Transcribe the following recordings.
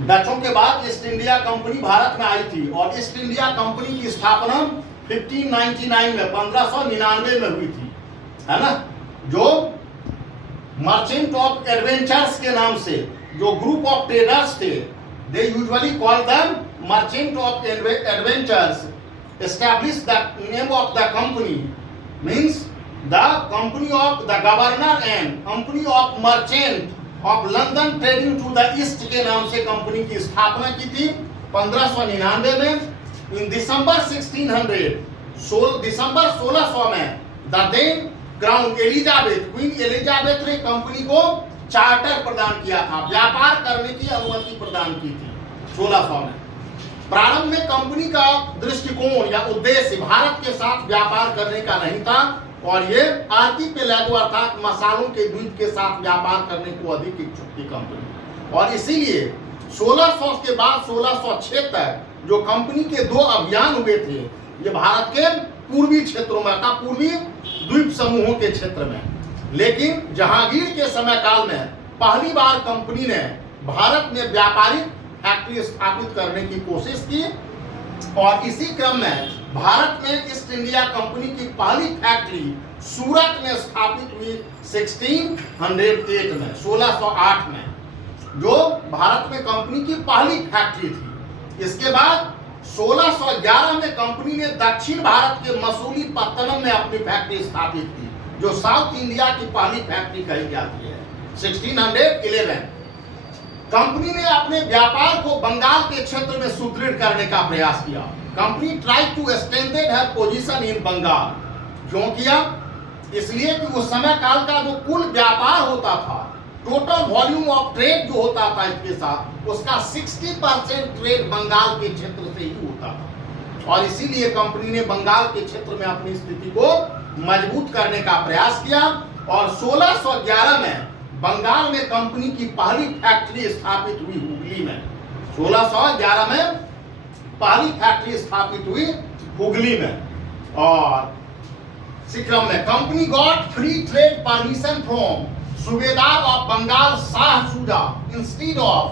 डचों के बाद east India company Bharat में आई थी और ईस्ट इंडिया कंपनी की स्थापना 1599 में 1599 में हुई थी, है ना। जो मर्चेंट ऑफ एडवेंचर्स के नाम से जो ग्रुप ऑफ ट्रेडर्स थे, they usually call them merchant of adventures, establish the name of the company means the company of the governor and company of merchant of London trading to the east के नाम से company की स्थापना की थी 1599 में। इन दिसंबर 1600 दिसंबर 1600 में the then crown Elizabeth, queen Elizabeth ने कंपनी को चार्टर प्रदान किया था, व्यापार करने की अनुमति प्रदान की थी 1600 में। प्रारंभ में कंपनी का दृष्टिकोण या उद्देश्य भारत के साथ व्यापार करने का नहीं था और ये आर्किपेलागो अर्थात मसालों के द्वीप के साथ व्यापार करने को अधिक इच्छुक थी कंपनी। और इसीलिए 1600 के बाद 1606 तक जो कंपनी के 2 अभियान हुए थे, ये भारत के पूर्वी क्षेत्रों में था, पूर्वी द्वीप समूहों के क्षेत्र में। लेकिन जहांगीर के समय काल में पहली बार कंपनी ने भारत में व्यापारिक फैक्ट्री स्थापित करने की कोशिश की और इसी क्रम में भारत में ईस्ट इंडिया कंपनी की पहली फैक्ट्री सूरत में स्थापित हुई 1608 में, 1608 में, जो भारत में कंपनी की पहली फैक्ट्री थी। इसके बाद 1611 में कंपनी ने दक्षिण भारत के मसूलीपट्टनम में अपनी फैक्ट्री स्थापित की, जो साउथ इंडिया की पहली फैक्ट्री कही जाती है। 1611 कंपनी ने अपने व्यापार को बंगाल के क्षेत्र में सुदृढ़ करने का प्रयास किया। Company try to strengthen her position in Bengal. क्यों किया? इसलिए कि उस समय काल का जो कुल व्यापार होता था, टोटल वॉल्यूम ऑफ ट्रेड जो होता था इसके साथ, उसका 60% ट्रेड बंगाल के क्षेत्र से ही होता था और इसीलिए कंपनी ने बंगाल के क्षेत्र में अपनी स्थिति को मजबूत करने का प्रयास किया और 1611 में बंगाल में कंपनी की पहली फैक्ट्री स्थापित हुई हुगली में। 1611 में पहली फैक्ट्री स्थापित हुई हुगली में और इसी क्रम में company got free trade permission from सूबेदार ऑफ बंगाल शाह सूजा instead of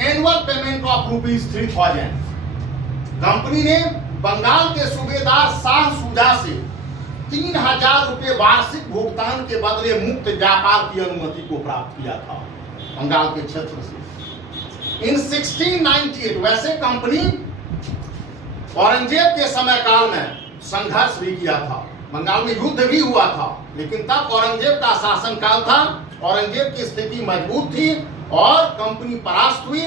annual payment of ₹3000। Company ने बंगाल के सूबेदार शाह सूजा से 3000 रुपये वार्षिक भुगतान के बदले मुक्त व्यापार की अनुमति को प्राप्त किया था बंगाल के क्षेत्र से। इन 1698 वैसे कंपनी औरंगजेब के समय काल में संघर्ष भी किया था, बंगाल में युद्ध भी हुआ था, लेकिन तब औरंगजेब का शासन काल था, औरंगजेब की स्थिति मजबूत थी और कंपनी परास्त हुई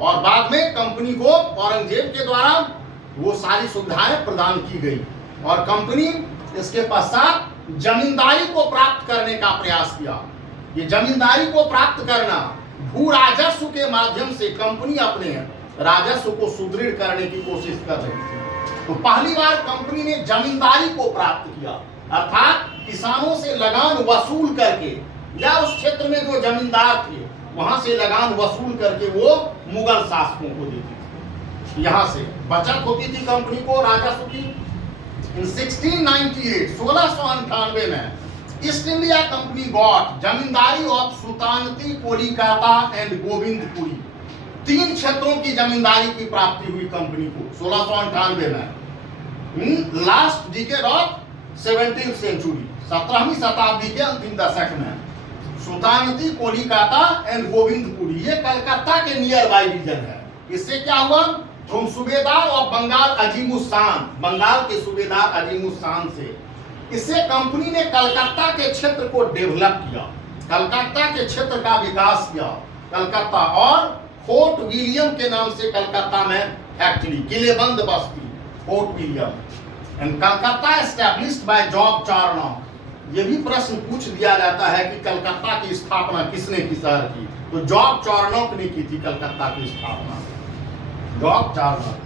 और बाद में कंपनी को औरंगजेब के द्वारा वो सारी सुविधाएं प्रदान की गई और कंपनी इसके पश्चात जमींदारी को प्राप्त करने का प्रयास किया। ये जमींदारी को प्राप्त करना, भू राजस्व के माध्यम से कंपनी अपने राजस्व को सुदृढ़ करने की कोशिश कर रही थी। तो पहली बार कंपनी ने जमींदारी को प्राप्त किया, अर्थात किसानों से लगान वसूल करके या उस क्षेत्र में जो जमींदार थे वहां से लगान वसूल करके वो मुगल शासकों को देती थी। यहाँ से बचत होती थी कंपनी को राजस्व की। इन 1698 1698 में East India company got zamindari of Sutanuti, Kolikata and Govindpuri. 3 क्षेत्रों की जमींदारी की प्राप्ति हुई कंपनी को 1698 में। Last decade of 17th century, 17वीं शताब्दी के अंतिम दशक में सुल्तानती, कोलिकाता एंड गोविंदपुरी, ये कलकत्ता के नियर बाई रीजन है। इससे क्या हुआ? फ्रॉम सूबेदार ऑफ बंगाल अजीमुस्तान, बंगाल के सूबेदार अजीमुस्तान से इससे कंपनी ने कलकत्ता के क्षेत्र को डेवलप किया, कलकत्ता के क्षेत्र का विकास किया। कलकत्ता और फोर्ट विलियम के नाम से कलकत्ता में factory, किलेबंद Basti, fort William and Calcutta established by job Charnock. ये भी प्रश्न पूछ दिया जाता है कि कलकत्ता की स्थापना किसने की शहर की? तो जॉब चार्नॉक ने की थी कलकत्ता की स्थापना, Job Charnock.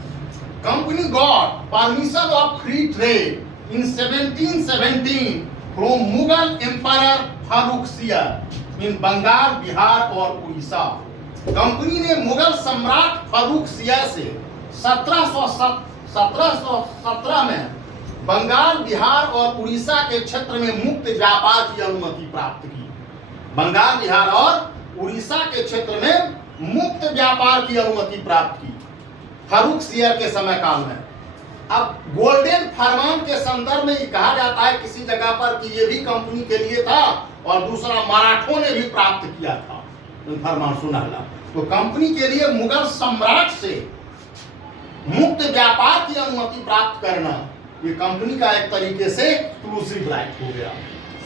Company got permission of free trade in 1717 from Mughal empire Farrukhsiyar in Bengal, Bihar और उड़ीसा। कंपनी ने मुगल सम्राट फारुखसियर से 1717 में बंगाल, बिहार और उड़ीसा के क्षेत्र में मुक्त व्यापार की अनुमति प्राप्त की। बंगाल, बिहार और उड़ीसा के क्षेत्र में मुक्त व्यापार की अनुमति प्राप्त की फारूकसियर के समय काल में। अब गोल्डन फरमान के संदर्भ में ये कहा जाता है किसी जगह पर कि ये भी कंपनी के लिए था और दूसरा मराठों ने भी प्राप्त किया था फरमान सुनहला। तो कंपनी के लिए मुगल सम्राट से मुक्त व्यापार की अनुमति प्राप्त करना ये कंपनी का एक तरीके से एक्सक्लूसिव राइट हो गया,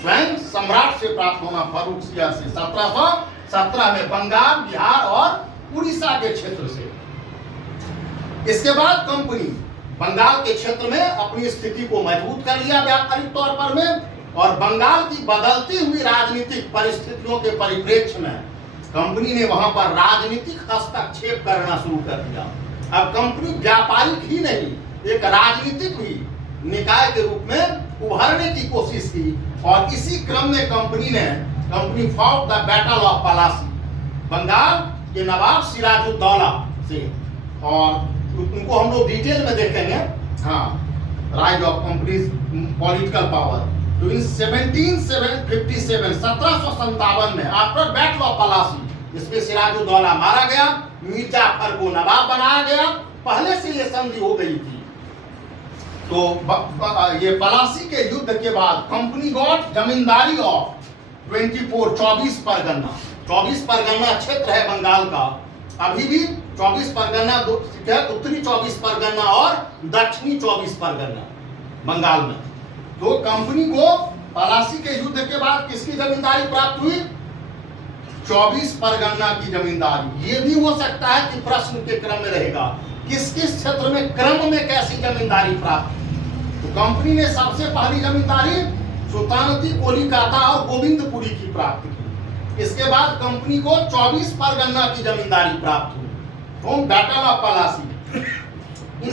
स्वयं सम्राट से प्राप्त होना फारूकसियर से 1717 में बंगाल, बिहार और उड़ीसा के क्षेत्र से। इसके बाद कंपनी बंगाल के क्षेत्र में अपनी स्थिति को मजबूत कर लिया व्यापारिक तौर पर में, और बंगाल की बदलती हुई राजनीतिक परिस्थितियों के परिप्रेक्ष्य में कंपनी ने वहां पर राजनीतिक हस्तक्षेप करना शुरू कर दिया। अब कंपनी व्यापारिक ही नहीं, एक राजनीतिक भी निकाय के रूप में उभरने की कोशिश की, और इसी क्रम में company fought the battle of Plassey, Bengal के नवाब सिराजुद्दौला से, और उनको हम लोग डिटेल में देखेंगे। हाँ, rise of companies political power. तो इन 1757 में आफ्टर बैटल ऑफ पलासी, इसमें सिराजुद्दौला मारा गया, मीरजाफर को नवाब बनाया गया। पहले से ये संधि हो गई थी। तो ये पलासी के युद्ध के बाद company got zamindari of 24 Pargana. 24 Pargana क्षेत्र है बंगाल का, अभी भी 24 परगना, उत्तरी 24 परगना और दक्षिणी 24 परगना बंगाल में। तो कंपनी को पलासी के युद्ध के बाद किसकी जमींदारी प्राप्त हुई? 24 परगना की जमींदारी। ये भी हो सकता है कि प्रश्न के क्रम में रहेगा किस किस क्षेत्र में क्रम में कैसी जमींदारी प्राप्त। तो कंपनी ने सबसे पहली जमींदारी सुल्तानती, कोलिकाता और गोविंदपुरी की प्राप्त की। इसके बाद कंपनी को 24 परगना की जमींदारी प्राप्त हुई फ्रॉम बैटल ऑफ पलासी। इन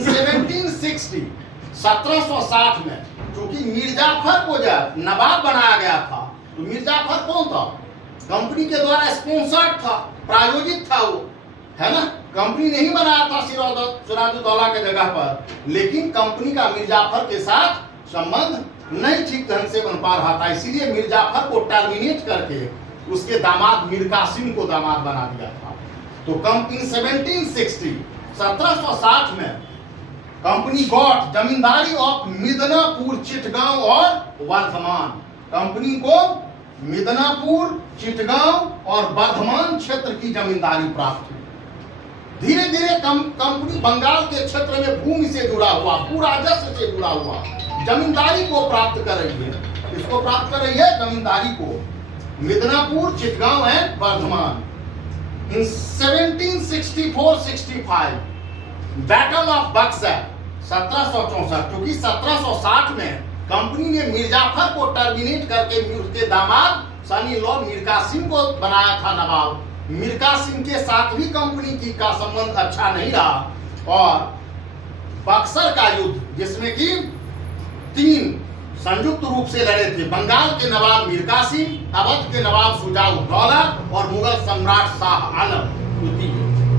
1760 में क्योंकि मीरजाफर को जब नवाब बनाया गया था, तो मीरजाफर कौन था? कंपनी के द्वारा स्पॉन्सर्ड था, प्रायोजित था वो, है ना। कंपनी नहीं बनाया था सिराजुद्दौला के जगह पर, लेकिन कंपनी का मीरजाफर के साथ संबंध नहीं ठीक ढंग से बन पा रहा था, इसीलिए मीरजाफर को टर्मिनेट करके उसके दामाद मीर कासिम को दामाद बना दिया था। तो कंपनी 1760 में company got zamindari of Midnapore, Chittagong और वर्धमान। कंपनी को मिदनापुर, चिटगांव और वर्धमान क्षेत्र की जमींदारी प्राप्त हुई। धीरे धीरे कंपनी बंगाल के क्षेत्र में भूमि से जुड़ा हुआ, भू राजस्व से जुड़ा हुआ जमींदारी को प्राप्त कर रही है। इसको प्राप्त कर रही है जमींदारी को, Midnapore, Chittagong and Bardhaman. In 1764-65 battle of Buxar 1764, क्योंकि 1760 में कंपनी ने मीरजाफर को टर्मिनेट करके उसके दामाद सनी लॉ मीर कासिम को बनाया था नवाब। मीर कासिम के साथ भी कंपनी का संबंध अच्छा नहीं रहा, और बक्सर का युद्ध जिसमें कि 3 संयुक्त रूप से लड़े थे, बंगाल के नवाब मीर कासिम, अवध के नवाब शुजाउद्दौला और मुगल सम्राट शाह आलम।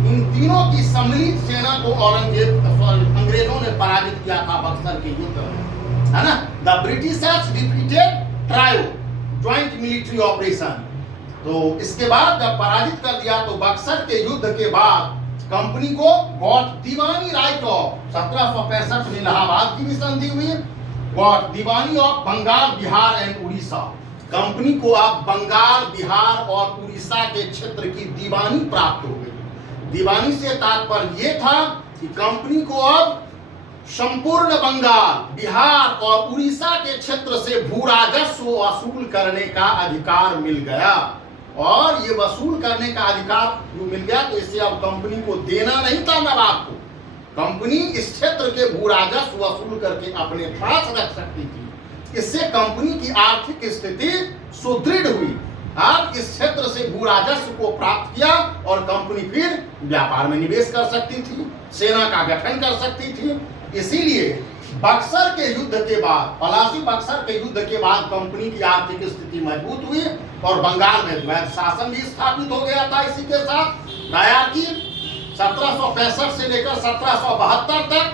इन तीनों की सम्मिलित सेना को अंग्रेजों ने पराजित किया था बक्सर के युद्ध में, है ना। The Britishers defeated trio joint military operation. तो इसके बाद जब पराजित कर दिया, तो बक्सर के युद्ध के बाद कंपनी को गॉट दीवानी राइट ऑफ 1765 में इलाहाबाद की भी संधि हुई, got Diwani of Bengal, Bihar and Orissa. Company को अब बंगाल, बिहार और उड़ीसा के क्षेत्र की दीवानी प्राप्त हो गई। दीवानी से तात्पर्य यह था कि कंपनी को अब संपूर्ण बंगाल, बिहार और उड़ीसा के क्षेत्र से भू राजस्व वसूल करने का अधिकार मिल गया, और ये वसूल करने का अधिकार मिल गया, तो इससे अब कंपनी को देना नहीं था नवाब को। कंपनी इस क्षेत्र के भू राजस्व वसूल करके अपने पास रख सकती थी। इससे कंपनी की आर्थिक स्थिति सुदृढ़ हुई। आप इस क्षेत्र से भू राजस्व को प्राप्त किया, और कंपनी फिर व्यापार में निवेश कर सकती थी, सेना का गठन कर सकती थी। इसीलिए बक्सर के युद्ध के बाद, पलासी बक्सर के युद्ध के बाद कंपनी की आर्थिक स्थिति मजबूत हुई, और बंगाल में द्वैध शासन भी स्थापित हो गया था। इसी के साथ की 1765 से लेकर 1772 तक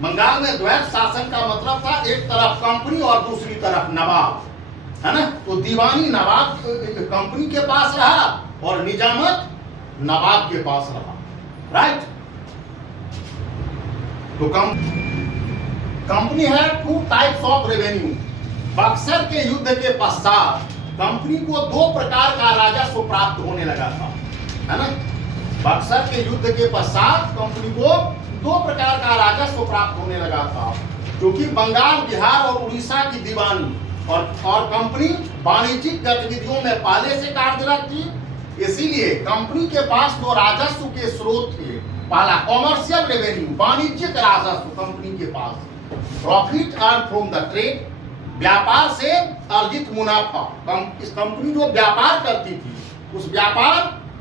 बंगाल में द्वैध शासन का मतलब था एक तरफ कंपनी और दूसरी तरफ नवाब, है ना। तो दीवानी नवाब कंपनी के पास रहा, और निजामत नवाब के पास रहा। राइट। तो कंपनी है two types of revenue. Buxar के युद्ध के पश्चात कंपनी को दो प्रकार का राजस्व प्राप्त होने लगा था, है ना। बक्सर के युद्ध के पश्चात कंपनी को दो प्रकार का राजस्व प्राप्त होने लगा था, क्योंकि बंगाल, बिहार और उड़ीसा की दीवानी और कंपनी वाणिज्यिक गतिविधियों में पहले से कार्यरत थी। इसीलिए कंपनी के पास दो राजस्व के स्रोत थे। पहला कॉमर्शियल रेवेन्यू, वाणिज्यिक राजस्व कंपनी के पास, profit earn from the trade, व्यापार से अर्जित मुनाफा। इस कंपनी जो व्यापार करती थी उस व्यापार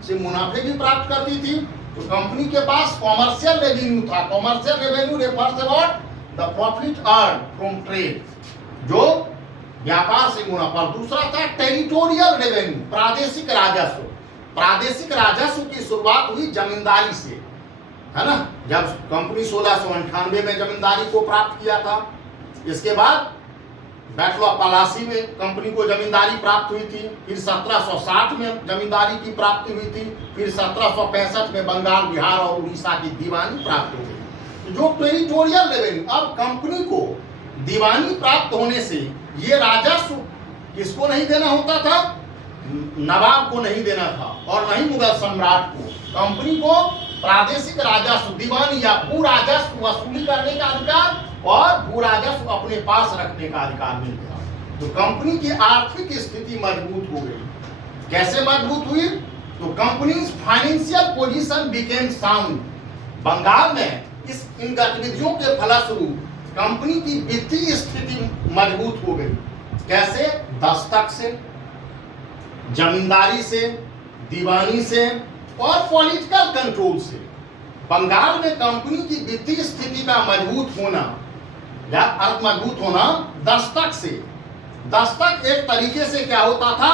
से मुनाफे भी प्राप्त करती थी। तो कंपनी के पास कॉमर्शियल रेवेन्यू था। Commercial revenue refers about the profit earn from trade, जो व्यापार से मुनाफा। दूसरा था टेरिटोरियल रेवेन्यू, प्रादेशिक राजस्व। प्रादेशिक राजस्व की शुरुआत हुई जमींदारी से, है ना, जब कंपनी 1698 में जमींदारी को प्राप्त किया था। इसके बाद बैटल ऑफ पलासी में कंपनी को जमींदारी प्राप्त हुई थी। फिर 1760 में जमींदारी की प्राप्ति हुई थी। फिर 1765 में बंगाल, बिहार और उड़ीसा की दीवानी प्राप्त हो गई। जो टेरिटोरियल रेवेन्यू, अब कंपनी को दीवानी प्राप्त होने से ये राजस्व किसको नहीं देना होता था? नवाब को नहीं देना था और नहीं मुगल सम्राट को। कंपनी को प्रादेशिक राजस्व, दीवानी या भू राजस्व वसूली करने का अधिकार और भू राजस्व अपने पास रखने का अधिकार मिल गया। तो कंपनी की आर्थिक स्थिति मजबूत हो गई। कैसे मजबूत हुई? तो company's financial position became sound. Bengal में इन गतिविधियों के फलस्वरूप कंपनी की वित्तीय स्थिति मजबूत हो गई। कैसे? दस्तक से, जमींदारी से, दीवानी से और पॉलिटिकल कंट्रोल से। बंगाल में कंपनी की वित्तीय स्थिति का मजबूत होना या मजबूत होना दस्तक से। दस्तक एक तरीके से क्या होता था?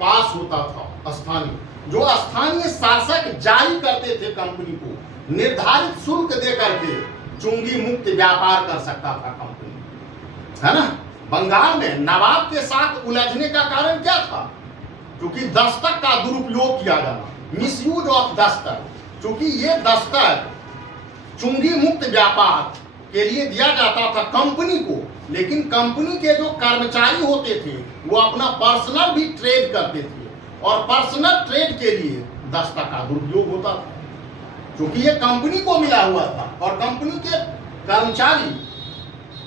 पास होता था स्थानीय, जो स्थानीय शासक जारी करते थे कंपनी को, निर्धारित शुल्क दे करके चुंगी मुक्त व्यापार कर सकता था कंपनी, है ना। बंगाल में नवाब के साथ उलझने का कारण क्या था? क्योंकि दस्तक का दुरुपयोग किया जाना, मिसयूज ऑफ दस्तक। क्योंकि ये दस्तक चुंगी मुक्त व्यापार के लिए दिया जाता था कंपनी को, लेकिन कंपनी के जो कर्मचारी होते थे वो अपना पर्सनल भी ट्रेड करते थे और पर्सनल ट्रेड के लिए दस्तक का दुरुपयोग होता था। क्योंकि ये कंपनी को मिला हुआ था और कंपनी के कर्मचारी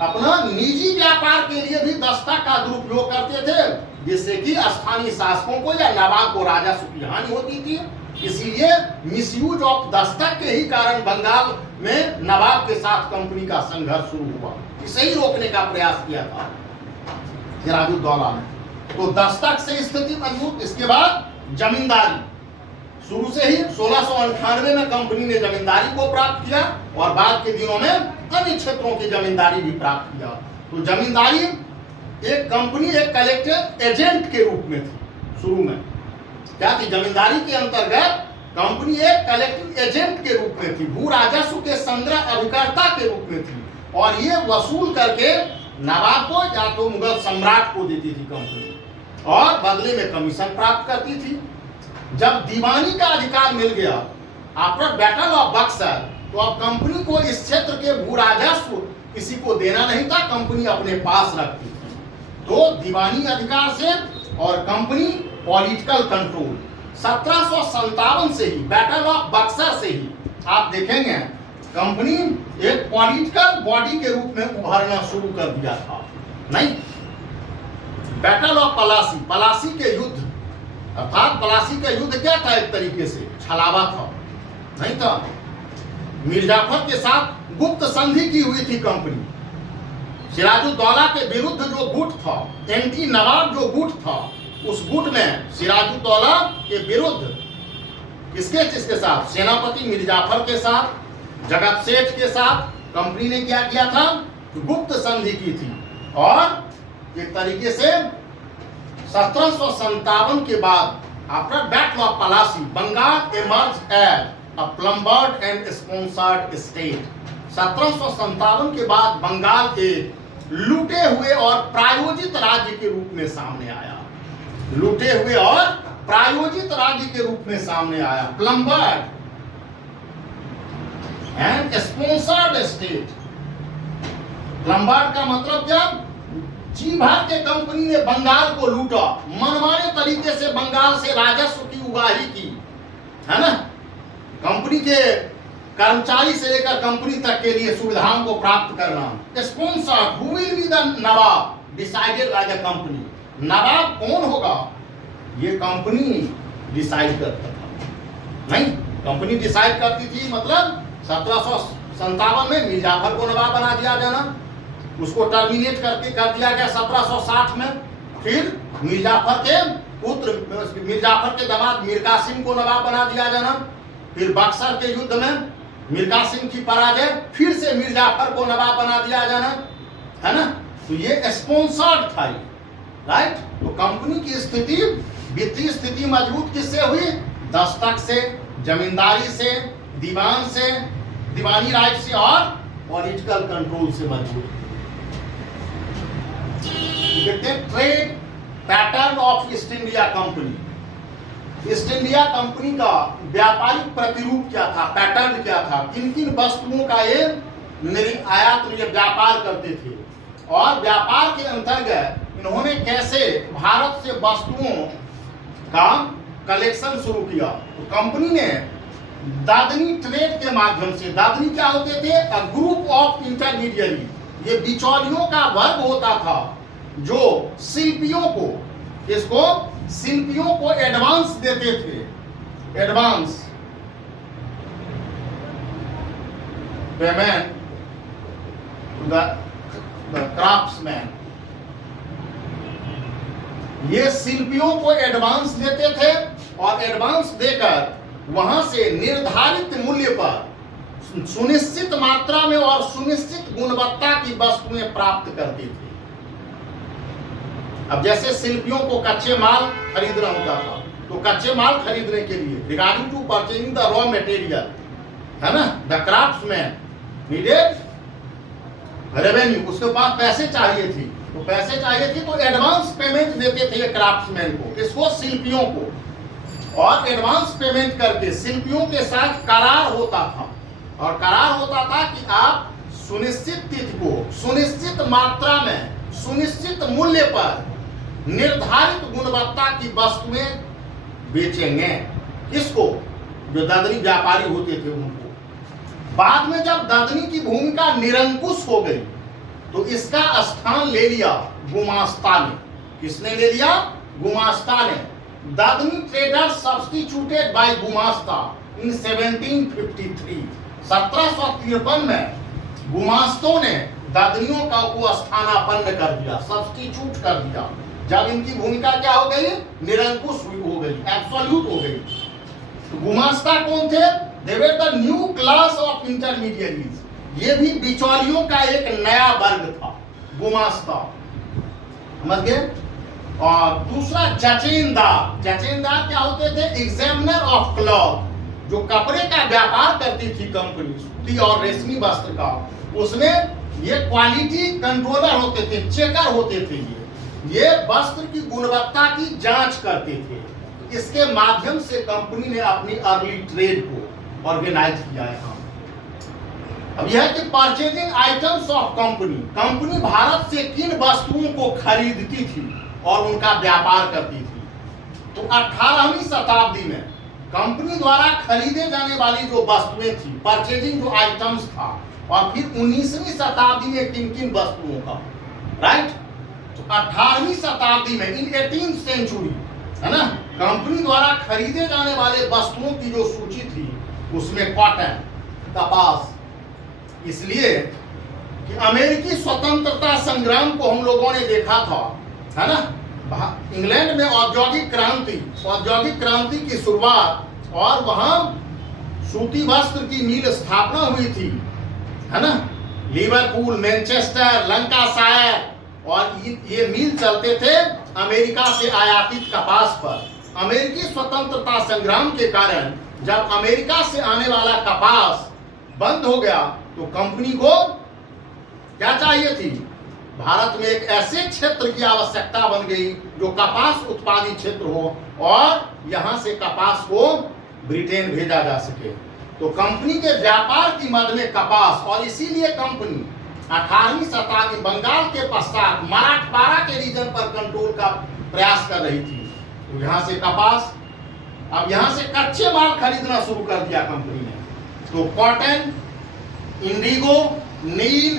अपना निजी व्यापार के लिए भी दस्तक का दुरुपयोग करते थे, जिससे कि स्थानीय शासकों को या नवाब को राजस्व की हानि होती थी। इसीलिए मिसयूज ऑफ दस्तक के ही कारण बंगाल में नवाब के साथ कंपनी का संघर्ष शुरू हुआ। इसे ही रोकने का प्रयास किया था सिराजुद्दौला ने। तो दस्तक से स्थिति मजबूत। इसके बाद जमींदारी, शुरू से ही 1698 में कंपनी ने जमींदारी को प्राप्त किया और बाद के दिनों में अन्य क्षेत्रों की जमींदारी भी प्राप्त किया। तो जमींदारी एक कंपनी एक कलेक्टर एजेंट के रूप में थी। शुरू में क्या थी? जमींदारी के अंतर्गत कंपनी एक कलेक्टिव एजेंट के रूप में थी, भू राजस्व के संग्रह अभिकर्ता के रूप में थी और ये वसूल करके नवाब को या तो मुगल सम्राट को देती थी कंपनी और बदले में कमीशन प्राप्त करती थी। जब दीवानी का अधिकार मिल गया आफ्टर बैटल ऑफ बक्सर, तो अब कंपनी को इस क्षेत्र के भू राजस्व किसी को देना नहीं था, कंपनी अपने पास रखती थी। तो दीवानी अधिकार से और कंपनी पॉलिटिकल कंट्रोल 1757 से ही, बैटल ऑफ बक्सर से ही आप देखेंगे कंपनी एक पॉलिटिकल बॉडी के रूप में उभरना शुरू कर दिया था। नहीं, बैटल ऑफ पलासी, पलासी के युद्ध, अर्थात पलासी का युद्ध क्या था? एक तरीके से छलावा था, नहीं था। मिर्जाफर के साथ गुप्त संधि की हुई थी कंपनी। सिराजुद्दौला के विरुद्ध जो गुट था, एंटी नवाब जो गुट था, उस गुट में सिराजुद्दौला के विरुद्ध किसके साथ? सेनापति मिर्जाफर के साथ, जगत सेठ के साथ कंपनी ने क्या किया था? गुप्त संधि की थी। और एक तरीके से 1757 के बाद after battle of Plassey, Bengal emerge as a plundered and sponsored state. 1757 के बाद बंगाल एक लूटे हुए और प्रायोजित राज्य के रूप में सामने आया। लूटे हुए और प्रायोजित राज्य के रूप में सामने आया, प्लम्बर्ड एंड स्पॉन्सर्ड स्टेट। प्लम्बर्ड का मतलब क्या? जी भर के कंपनी ने बंगाल को लूटा, मनमाने तरीके से बंगाल से राजस्व की उगाही की, है ना। कंपनी के कर्मचारी से लेकर कंपनी तक के लिए सुविधाओं को प्राप्त करना। Sponsor who will be the nawab decided by the company. नवाब कौन होगा ये कंपनी डिसाइड करता था, नहीं कंपनी डिसाइड करती थी। मतलब 1757 में मीर जाफर को नवाब बना दिया जाना, उसको टर्मिनेट करके कर दिया गया 1760 में। फिर मीर जाफर के पुत्र, मीर जाफर के दामाद मीर कासिम को नवाब बना दिया जाना। फिर बक्सर के युद्ध में मीर कासिम की पराजय, फिर से मीर जाफर को नवाब बना दिया जाना, है ना। तो ये स्पॉन्सर्ड था ये, राइट। तो कंपनी की स्थिति, वित्तीय स्थिति मजबूत किससे हुई? दस्तक से, जमींदारी से, दीवान से, दीवानी राइट से और पॉलिटिकल कंट्रोल से मजबूत। देखते हैं trade pattern of east India company. East India company का व्यापारिक प्रतिरूप क्या था, पैटर्न क्या था, किन किन वस्तुओं का ये आयात ये व्यापार करते थे, और व्यापार के अंतर्गत इन्होंने कैसे भारत से वस्तुओं का कलेक्शन शुरू किया। तो कंपनी ने दादनी ट्रेड के माध्यम से, दादनी क्या होते थे? अ ग्रुप ऑफ इंटरमीडियरी, ये बिचौलियों का वर्ग होता था जो शिल्पियों को, इसको शिल्पियों को एडवांस देते थे, advance payment to the craftsman. ये शिल्पियों को एडवांस देते थे और एडवांस देकर वहां से निर्धारित मूल्य पर सुनिश्चित मात्रा में और सुनिश्चित गुणवत्ता की वस्तुएं प्राप्त करते थे। अब जैसे शिल्पियों को कच्चे माल खरीदना होता था, तो कच्चे माल खरीदने के लिए regarding to purchasing the raw material, है ना, द क्राफ्ट्समैन नीडेड रेवेन्यू, उसके पास पैसे चाहिए थी, तो पैसे चाहिए थी तो एडवांस पेमेंट देते थे क्राफ्ट्समैन को, इसको शिल्पियों को, और एडवांस पेमेंट करके शिल्पियों के साथ करार होता था, और करार होता था कि आप सुनिश्चित तिथि को सुनिश्चित मात्रा में सुनिश्चित मूल्य पर निर्धारित गुणवत्ता की वस्तुएं बेचेंगे। किसको? जो दादनी व्यापारी होते थे उनको। बाद में जब दादनी की भूमिका निरंकुश हो गई तो इसका स्थान ले लिया गुमास्ता ने। किसने ले लिया? गुमास्ता ने। दादनी ट्रेडर्स सब्स्टिट्यूटेड बाय गुमास्ता इन 1753। 1753 में गुमास्तों ने दादनियों का को स्थानापन्न कर दिया, सब्स्टिट्यूट कर दिया, जब इनकी भूमिका क्या हो गई? निरंकुश हो गई, एब्सोल्यूट हो गई। तो गुमास्ता कौन थे? They were the new class of intermediaries. ये भी बिचौलियों का एक नया वर्ग था, गुमास्ता, समझ गए। और दूसरा जचेंदार। जचेंदार क्या होते थे? एग्जामिनर ऑफ क्लॉथ, जो कपड़े का व्यापार करती थी कंपनी, सूती और रेशमी वस्त्र का, उसमें ये क्वालिटी कंट्रोलर होते थे, चेकर होते थे। ये वस्त्र की गुणवत्ता की जांच करते थे। इसके माध्यम से कंपनी ने अपनी अर्ली ट्रेड को ऑर्गेनाइज किया है। अब यह कि purchasing items of company, company Bharat से किन वस्तुओं को खरीदती थी और उनका व्यापार करती थी। तो 18वीं शताब्दी में कंपनी द्वारा खरीदे जाने वाली जो वस्तुएं थी, परचेजिंग जो आइटम्स था, और फिर 19वीं शताब्दी में किन किन वस्तुओं का, राइट। तो 18वीं शताब्दी में, इन 18th सेंचुरी, है ना, कंपनी द्वारा खरीदे जाने वाले वस्तुओं की जो सूची थी उसमें कॉटन, कपास, इसलिए कि अमेरिकी स्वतंत्रता संग्राम को हम लोगों ने देखा था, है ना। इंग्लैंड में औद्योगिक क्रांति की शुरुआत, और वहां सूती वस्त्र की मील स्थापना हुई थी, है ना। लिवरपूल, मैनचेस्टर, लंकाशायर, और ये मील चलते थे अमेरिका से आयातित कपास पर। अमेरिकी स्वतंत्रता संग्राम के कारण जब अमेरिका से आने वाला कपास बंद हो गया तो कंपनी को क्या चाहिए थी? भारत में एक ऐसे क्षेत्र की आवश्यकता बन गई जो कपास उत्पादी क्षेत्र हो और यहां से कपास को ब्रिटेन भेजा जा सके। तो कंपनी के व्यापार की मद में कपास, और इसीलिए कंपनी 18वीं शताब्दी बंगाल के पश्चात मराठवाड़ा के रीजन पर कंट्रोल का प्रयास कर रही थी। तो यहाँ से कपास, अब यहाँ से कच्चे माल खरीदना शुरू कर दिया कंपनी ने। तो कॉटन, इंडिगो, नील,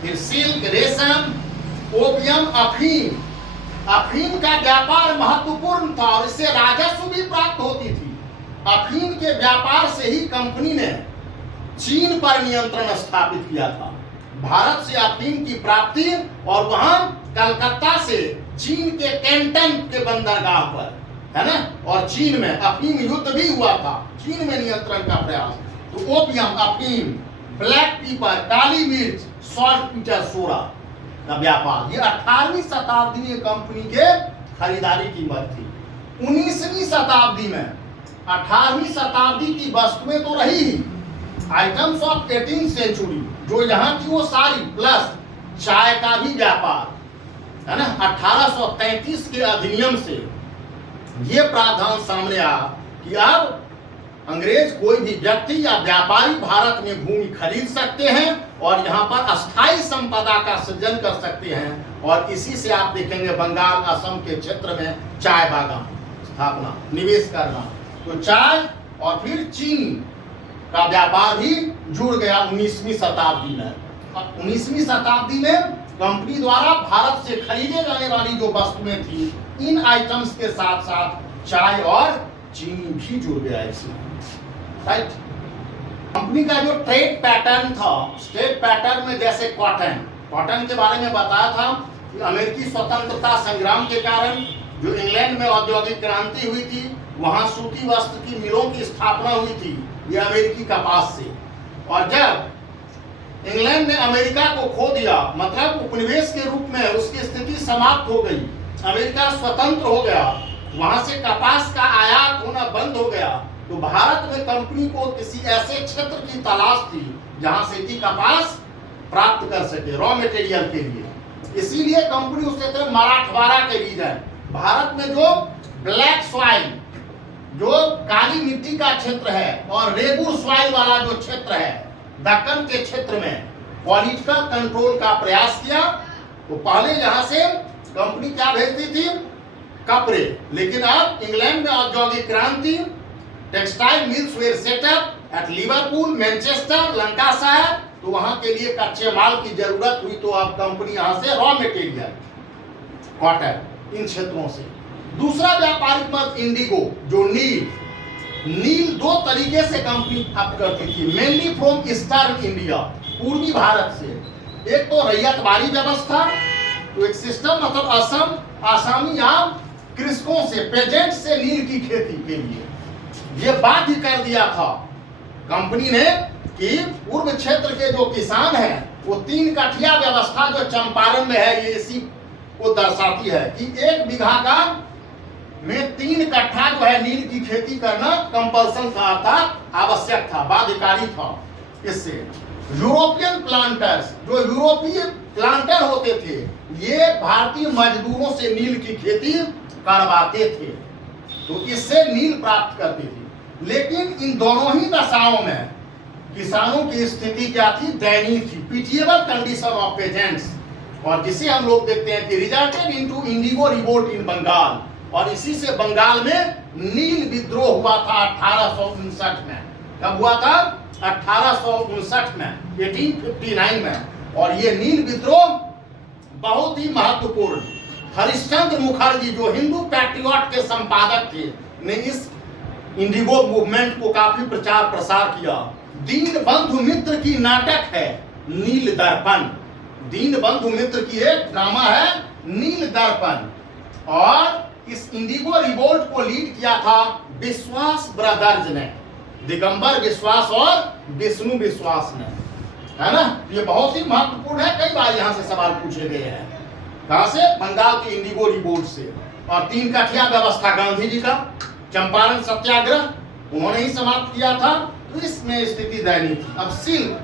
फिर सिल्क, रेशम, ओपियम, अफीम। अफीम का व्यापार महत्वपूर्ण था और इससे राजस्व भी प्राप्त होती थी। अफीम के व्यापार से ही कंपनी ने चीन पर नियंत्रण स्थापित किया था। भारत से अफीम की प्राप्ति और वहां कलकत्ता से चीन के कैंटन के बंदरगाह पर, है ना, और चीन में अफीम युद्ध भी हुआ था, चीन में नियंत्रण का प्रयास। तो ओपियम, अफीम, ब्लैक पीपर, काली मिर्च, सॉल्ट पीटर, सोडा का व्यापार, ये 18वीं शताब्दी में कंपनी के खरीदारी की मद थी। 19वीं शताब्दी में 18वीं शताब्दी की वस्तुएं तो रही ही, आइटम्स ऑफ 18th सेंचुरी जो यहाँ की वो सारी, प्लस चाय का भी व्यापार, है ना। 1833 के अधिनियम से ये प्रावधान सामने आया कि अब अंग्रेज कोई भी व्यक्ति या व्यापारी भारत में भूमि खरीद सकते हैं और यहाँ पर अस्थायी संपदा का सृजन कर सकते हैं। और इसी से आप देखेंगे बंगाल, असम के क्षेत्र में चाय बागान स्थापना, निवेश करना। तो चाय और फिर चीनी का व्यापार भी जुड़ गया 19वीं शताब्दी में। 19वीं शताब्दी में कंपनी द्वारा भारत से खरीदे जाने वाली जो वस्तुएं थी, इन आइटम्स के साथ साथ चाय और चीनी भी जुड़ गया इसमें, राइट। कंपनी का जो ट्रेड पैटर्न था, स्टेट पैटर्न में जैसे कॉटन के बारे में बताया था कि अमेरिकी स्वतंत्रता संग्राम के कारण जो इंग्लैंड में औद्योगिक क्रांति हुई थी, वहां सूती वस्त्र की मिलों की स्थापना हुई थी, ये अमेरिकी कपास से। और जब इंग्लैंड ने अमेरिका को खो दिया, मतलब उपनिवेश के रूप में उसकी स्थिति समाप्त हो गई, अमेरिका स्वतंत्र हो गया, वहां से कपास का आयात होना बंद हो गया, तो भारत में कंपनी को किसी ऐसे क्षेत्र की तलाश थी जहां से कि कपास प्राप्त कर सके रॉ मटेरियल के लिए। इसीलिए कंपनी उस क्षेत्र मराठवाड़ा के रीजन, भारत में जो ब्लैक सॉइल, जो काली मिट्टी का क्षेत्र है, और रेगुर सॉइल वाला जो क्षेत्र है दक्कन के क्षेत्र में पॉलिटिकल कंट्रोल का प्रयास किया। तो पहले यहां से कंपनी क्या भेजती थी, कपड़े, लेकिन अब इंग्लैंड में औद्योगिक क्रांति, textile mills were set up at Liverpool, Manchester, Lancashire, तो वहां के लिए कच्चे माल की जरूरत हुई। तो अब कंपनी यहां से रॉ मटेरियल, कॉटन, इन क्षेत्रों से। दूसरा व्यापारिक मत इंडिगो, जो नील दो तरीके से कंपनी प्राप्त करती थी, मेनली फ्रॉम ईस्टर्न इंडिया, पूर्वी भारत से। एक तो रैयतवाड़ी व्यवस्था, तो एक सिस्टम, मतलब असम, आसामी या कृषकों से, पेजेंट से नील की खेती के लिए ये बाध्य कर दिया था कंपनी ने कि पूर्व क्षेत्र के जो किसान हैं वो 3 कठिया व्यवस्था जो चंपारण में है, ये इसी को दर्शाती है कि 1 बीघा का में 3 कट्ठा जो है नील की खेती करना कंपल्सन था, अर्थात आवश्यक था, बाध्यकारी था। इससे यूरोपियन प्लांटर्स, जो यूरोपीय प्लांटर होते थे, ये भारतीय मजदूरों से नील की खेती करवाते थे, तो इससे नील प्राप्त करती थी। लेकिन इन दोनों ही दशाओं में किसानों की स्थिति क्या थी, दयनीय थी, पिटिएबल कंडीशन ऑफ पेजेंट्स, और जिसे हम लोग देखते हैं कि resulted into indigo revolt in Bengal. और इसी से बंगाल में नील विद्रोह हुआ था 1859 में। कब हुआ था? 1859 में, 1859 में। और ये नील विद्रोह बहुत ही महत्वपूर्ण, हरिश्चंद्र मुखर्जी जो हिंदू पैट्रियट के संपादक थे, ने इस इंडिगो मूवमेंट को काफी प्रचार प्रसार किया। दीन बंधु मित्र की नाटक है नील दर्पण, दीन बंधु मित्र की एक ड्रामा है नील दर्पण। और इस इंडिगो रिवोल्ट को लीड किया था विश्वास ब्रदर्स ने, दिगंबर विश्वास और विष्णु विश्वास ने, है ना। ये बहुत ही महत्वपूर्ण है, कई बार यहाँ से सवाल पूछे गए हैं। कहां से? बंगाल के इंडिगो रिवोल्ट से। और 3 कठिया व्यवस्था गांधी जी का, चंपारण सत्याग्रह उन्होंने ही समाप्त किया था, तो इसमें स्थिति दयनीय थी। अब सिल्क,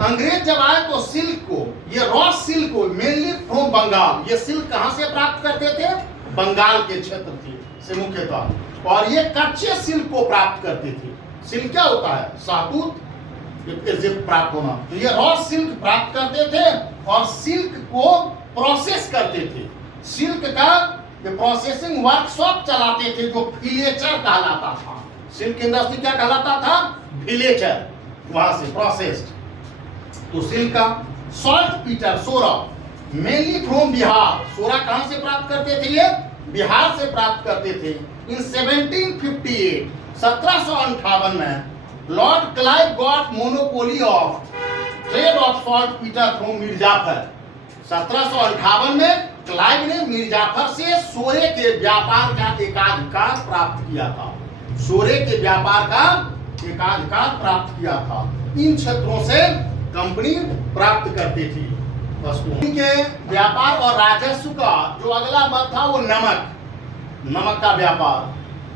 अंग्रेज जब आए तो सिल्क को, ये रॉ सिल्क को मेनली फ्रॉम बंगाल, ये सिल्क कहां से प्राप्त करते थे? बंगाल के क्षेत्र से मुख्यतः। और ये कच्चे सिल्क को प्राप्त करते थे। सिल्क क्या होता है? शाहतूत प्राप्त होना। तो ये रॉ सिल्क प्राप्त करते थे और सिल्क को प्रोसेस करते थे। सिल्क का ये प्रोसेसिंग वर्कशॉप चलाते थे जो विलेचर कहलाता था। सिल्क इंडस्ट्री क्या कहलाता था? विलेचर, वहां से प्रोसेस्ड। तो सिल्क का सॉल्ट पीटर सोरा मेनली फ्रॉम बिहार, सोरा कहां से प्राप्त करते थे? ये बिहार से प्राप्त करते थे। इन 1758 1758 में Lord Clive got monopoly of trade off salt Peter from Mir Jafar. 1758 में क्लाइव ने मिर्जाफर से सोरे के व्यापार का एकाधिकार प्राप्त किया था। सोरे के व्यापार का एकाधिकार प्राप्त किया था। इन क्षेत्रों से कंपनी प्राप्त करती थी वस्तुओं के व्यापार। और राजस्व का जो अगला मत था वो नमक का व्यापार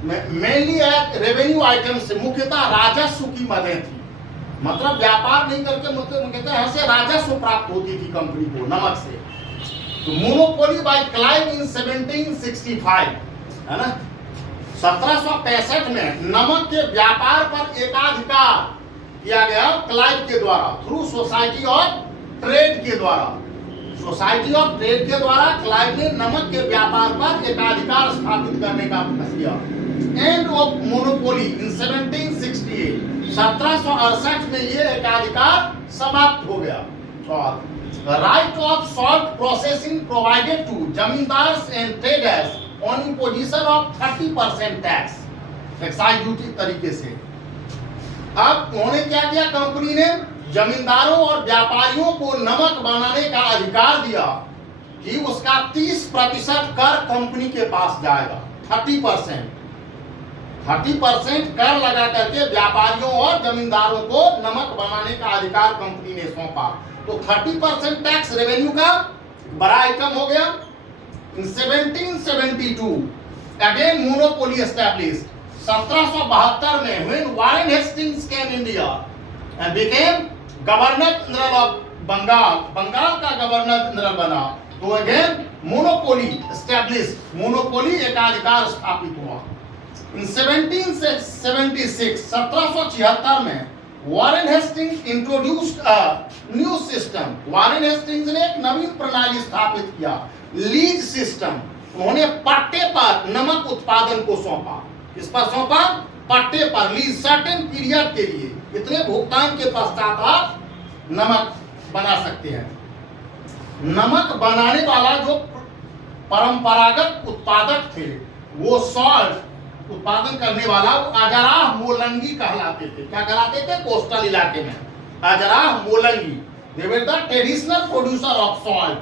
मेनली रेवेन्यू आइटम से, मुख्यतः राजस्व की मदें थी। मतलब व्यापार नहीं करके मुख्यतः यहाँ से राजस्व प्राप्त होती थी कंपनी को नमक से। तो मोनोपोली बाय क्लाइव इन 1765, है ना, 1765 में नमक के व्यापार पर एकाधिकार किया गया क्लाइव के द्वारा थ्रू सोसाइटी ऑफ ट्रेड के द्वारा। सोसाइटी ऑफ ट्रेड के द्वारा क्लाइव ने नमक के व्यापार पर एकाधिकार स्थापित करने का प्रयास किया। एंड ऑफ मोनोपोली इन 1768, 1768 में ये एकाधिकार समाप्त हो गया। और right of salt processing provided to zamindars and traders on imposition of 30% tax excise duty तरीके से। अब उन्होंने क्या किया? कंपनी ने जमींदारों और व्यापारियों को नमक बनाने का अधिकार दिया कि उसका 30% कर कंपनी के पास जाएगा। 30% कर लगा करके व्यापारियों और जमींदारों को नमक बनाने का अधिकार कंपनी ने सौंपा। तो 30% टैक्स रेवेन्यू का बड़ा आइटम हो गया। इन 1772 अगेन मोनोपोली एस्टैब्लिश्ड। 1772 में when Warren Hastings came India and became governor general of Bengal, Bengal का गवर्नर जनरल बना, तो अगेन मोनोपोली एस्टैब्लिश्ड, मोनोपोली एकाधिकार स्थापित हुआ। इन 1776 1776 में Warren Hastings introduced a new system. Warren Hastings ने एक नवीन प्रणाली स्थापित किया, लीज सिस्टम। उन्होंने पट्टे पर नमक उत्पादन को सौंपा। किस पर सौंपा? पट्टे पर, लीज, सर्टेन पीरियड के लिए, इतने भुगतान के पश्चात आप नमक बना सकते हैं। नमक बनाने वाला जो परंपरागत उत्पादक थे वो सॉल्ट उत्पादन करने वाला अजराह मोलंगी कहलाते थे। क्या कहलाते थे? कोस्टल इलाके में अजराह Malangi, they were the traditional producer of salt.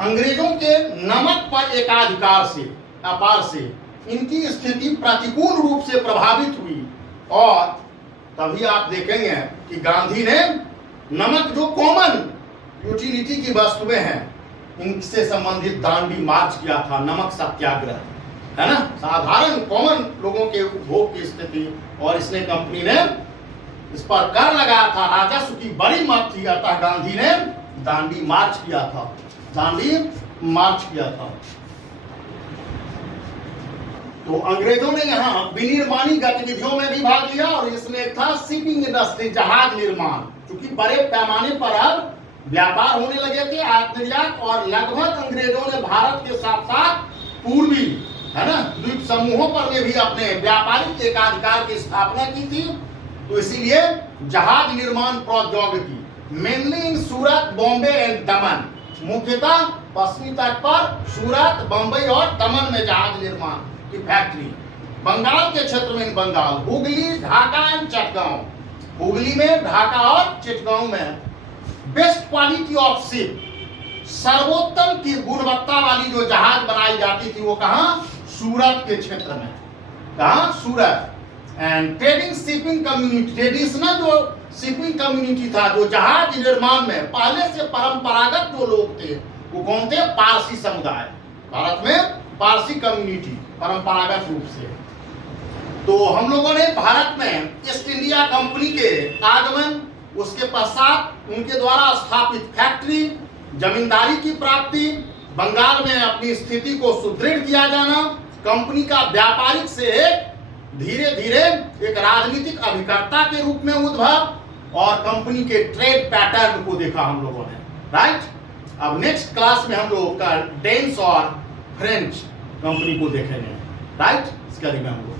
अंग्रेजों के नमक पर एकाधिकार से, व्यापार से इनकी स्थिति प्रतिकूल रूप से प्रभावित हुई। और तभी आप देखेंगे कि गांधी ने नमक जो कॉमन यूटिलिटी की वस्तुएं हैं इनसे संबंधित दांडी मार्च किया था, नमक सत्याग्रह, है ना, साधारण कॉमन लोगों के उपभोग की स्थिति। और इसने कंपनी ने इस पर कर लगाया था, राजस्व की बड़ी मांग थी, अतः गांधी ने दांडी मार्च किया था, दांडी मार्च किया था। तो अंग्रेजों ने यहाँ विनिर्माणी गतिविधियों में भी भाग लिया। और इसमें एक था शिपिंग इंडस्ट्री, जहाज निर्माण, क्योंकि बड़े पैमाने पर अब व्यापार होने लगे थे, आयात निर्यात। और लगभग अंग्रेजों ने भारत के साथ साथ पूर्वी, है ना, द्वीप समूहों पर में भी अपने व्यापारिक एकाधिकार की स्थापना की थी। तो इसीलिए जहाज निर्माण प्रौद्योगिकी mainly in Surat, Bombay and दमन, मुख्यतः पश्चिमी तट पर सूरत, बंबई और दमन में जहाज निर्माण की फैक्ट्री। बंगाल के क्षेत्र में बंगाल, हुगली, ढाका एंड चिटगांव, हुगली में, ढाका और चिटगांव में बेस्ट क्वालिटी ऑफ शिप, सर्वोत्तम की गुणवत्ता वाली जो जहाज बनाई जाती थी वो कहां? सूरत के क्षेत्र में। कहां? Surat. And trading shipping community, traditional जो शिपिंग कम्युनिटी था, जो जहाज निर्माण में पहले से परंपरागत जो लोग थे वो कौन थे? पारसी समुदाय। भारत में पारसी कम्युनिटी परंपरागत रूप से। तो हम लोगों ने भारत में ईस्ट इंडिया कंपनी के आगमन उसके पश्चात उनके द्वारा स्थापित फैक्ट्री, जमींदारी की प्राप्ति, बंगाल में अपनी स्थिति को सुदृढ़ किया जाना, कंपनी का व्यापारिक से धीरे धीरे एक राजनीतिक अभिकर्ता के रूप में उद्भव और कंपनी के ट्रेड पैटर्न को देखा हम लोगों ने, राइट। अब नेक्स्ट क्लास में हम लोग का डेन्स और फ्रेंच कंपनी को देखेंगे, राइट। इसके आगे में हम लोग